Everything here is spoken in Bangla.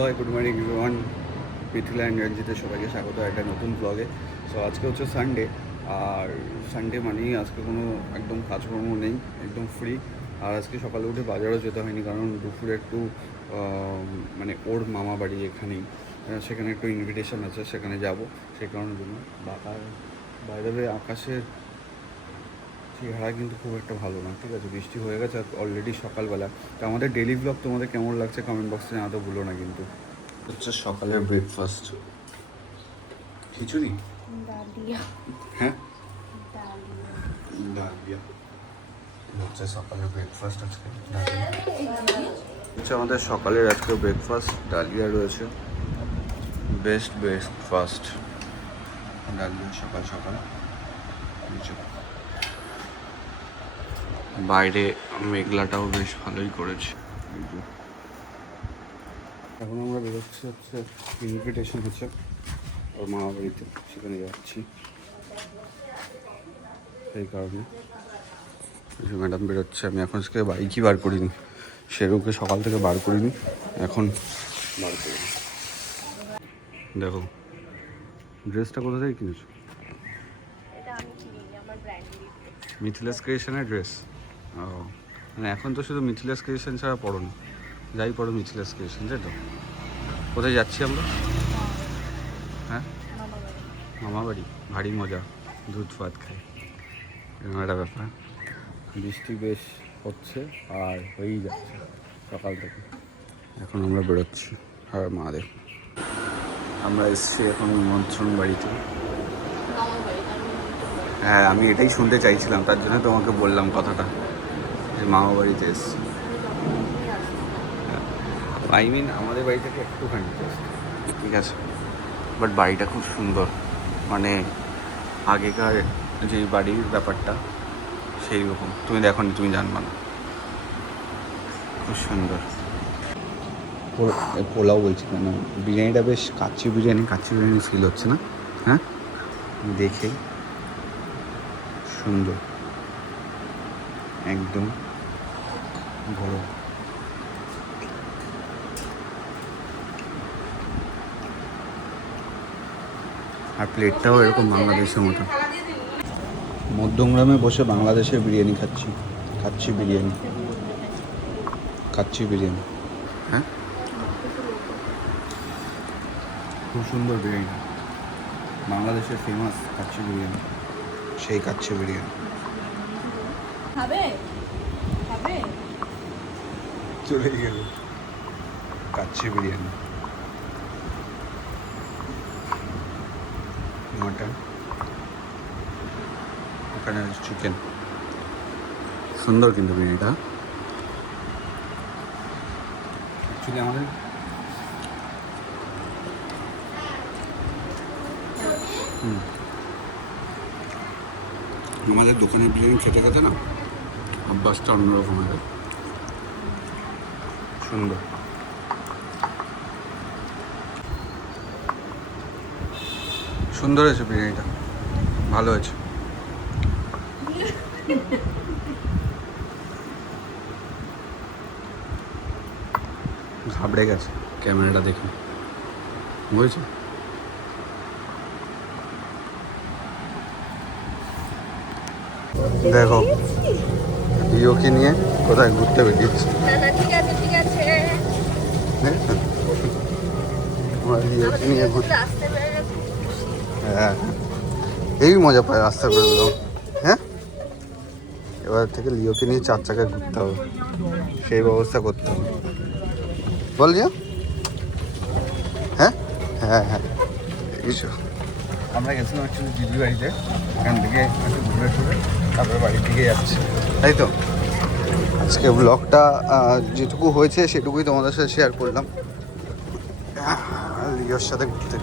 High good morning everyone, Mithila and রঞ্জিতে সবাইকে স্বাগত একটা নতুন ব্লগে। সো আজকে হচ্ছে সানডে, আর সানডে মানেই আজকে কোনো একদম কাজকর্ম নেই, একদম ফ্রি। আর আজকে সকালে উঠে বাজারও যেতে হয়নি, কারণ দুপুরে একটু মানে ওর মামা বাড়ি এখানেই, সেখানে একটু ইনভিটেশন আছে, সেখানে যাব, সেই কারণের জন্য। বাইরে আকাশের চেহারা কিন্তু খুব একটা ভালো না, ঠিক আছে, বৃষ্টি হয়ে গেছে অলরেডি সকালবেলা। তো আমাদের ডেলি ব্লগ তোমাদের কেমন লাগছে কমেন্ট বক্সে জানাতে ভুলো না কিন্তু। হচ্ছে সকালের ব্রেকফাস্ট খিচুড়ি, হ্যাঁ ডালিয়া হচ্ছে সকালের ব্রেকফাস্ট আজকে। হচ্ছে আমাদের সকালের আজকে ব্রেকফাস্ট ডালিয়া রয়েছে, বেস্ট ব্রেকফাস্ট ডালিয়া সকাল সকাল। বাইরে মেঘলাটাও বেশ ভালোই করেছে। এখন আমরা বেরোচ্ছি হচ্ছে ইনভিটেশন হচ্ছে ওর মামা বাড়িতে, সেখানে যাচ্ছি, সেই কারণে ম্যাডাম বেরোচ্ছে। আমি এখন আজকে বাইকই বার করিনি, সেরুকে সকাল থেকে বার করিনি, এখন বার করিনি। দেখো ড্রেসটা কোথা থেকে কিনেছো? মিথিলাস ক্রিয়েশনের ড্রেস। ও মানে এখন তো শুধু মিথিলাস ক্রিয়েশন ছাড়া পড়ো না, যাই পড়ো মিথিলাস ক্রিয়েশন, তাই তো? কোথায় যাচ্ছি আমরা? হ্যাঁ মামা বাড়ি, ভারী মজা, দুধ ভাত খাই, এরকম একটা ব্যাপার। বৃষ্টি বেশ হচ্ছে আর হয়েই যাচ্ছে সকাল থেকে। এখন আমরা বেরোচ্ছি আর মাদের আমরা এসছি এখন নিমন্ত্রণ বাড়িতে। হ্যাঁ আমি এটাই শুনতে চাইছিলাম, তার জন্য তোমাকে বললাম কথাটা, যে মামা বাড়িতে এসছি। আই মিন আমাদের বাড়ি থেকে একটুখানি, ঠিক আছে, বাট বাড়িটা খুব সুন্দর, মানে আগেকার যে বাড়ির ব্যাপারটা সেই রকম। তুমি দেখো নি, তুমি জানবা না, খুব সুন্দর। পোলাও বলছি কেন, বিরিয়ানিটা বেশ কাচ্চি বিরিয়ানি ফিল হচ্ছে না? হ্যাঁ দেখে সুন্দর, একদম বড়। আর প্লেটটাও এরকম বাংলাদেশের মতো। মধ্যমগ্রামে বসে বাংলাদেশের বিরিয়ানি খাচ্ছি, কাচ্চি বিরিয়ানি। হ্যাঁ খুব সুন্দর বিরিয়ানি, বাংলাদেশের ফেমাস কাচ্চি বিরিয়ানি, সেই কাচ্চি বিরিয়ানি। চলে গেল কাচ্চি বিরিয়ানি, মাটন, ওখানে চিকেন। সুন্দর কিন্তু বিরিয়ানিটা। অ্যাকচুয়ালি আমাদের দোকানের বিরিয়ানি খেতে খেতে না অভ্যাসটা অন্যরকম হবে। সুন্দর, সুন্দর হয়েছে বিরিয়ানিটা, ভালো হয়েছে। ঘাবড়ে গেছে ক্যামেরাটা দেখে, বুঝেছো? দেখো লিওকে নিয়ে কোথায় ঘুরতে বেরিয়েছি। লিওকে নিয়ে হ্যাঁ এই মজা পায় রাস্তা বেরোলো। হ্যাঁ এবার থেকে লিওকে নিয়ে 4 চাকায় ঘুরতে হবে, সেই ব্যবস্থা করতে হবে, বল লিও। হ্যাঁ হ্যাঁ হ্যাঁ এইসব। আমরা গেছিলাম অ্যাকচুয়ালি দিদির বাড়িতে, এখান থেকে একটু ঘুরে টুরে তারপরে বাড়ির দিকে যাচ্ছি, তাই তো। আজকে ব্লগটা যেটুকু হয়েছে সেটুকুই তোমাদের সাথে শেয়ার করলাম লিওর সাথে ঘুরতে।